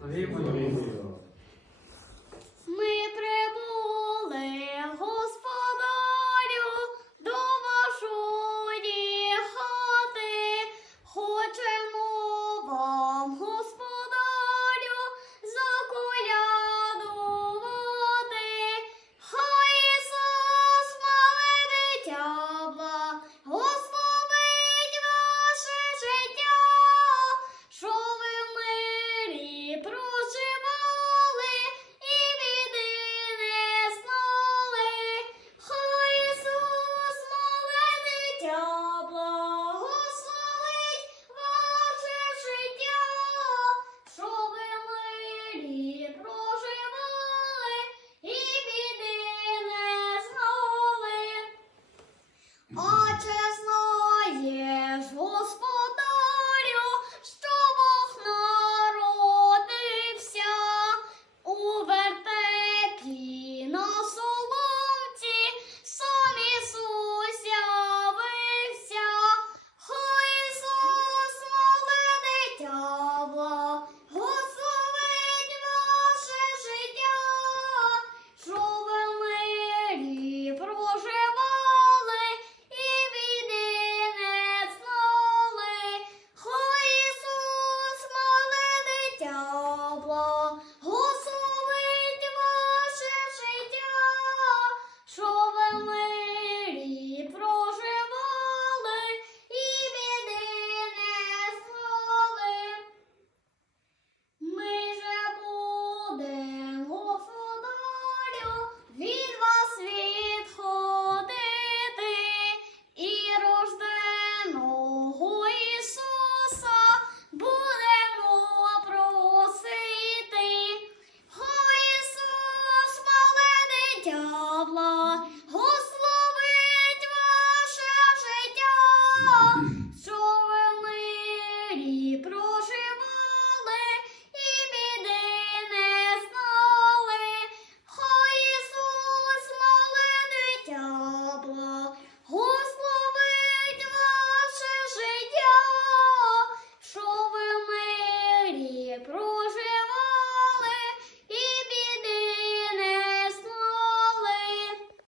Славімо. Oh. de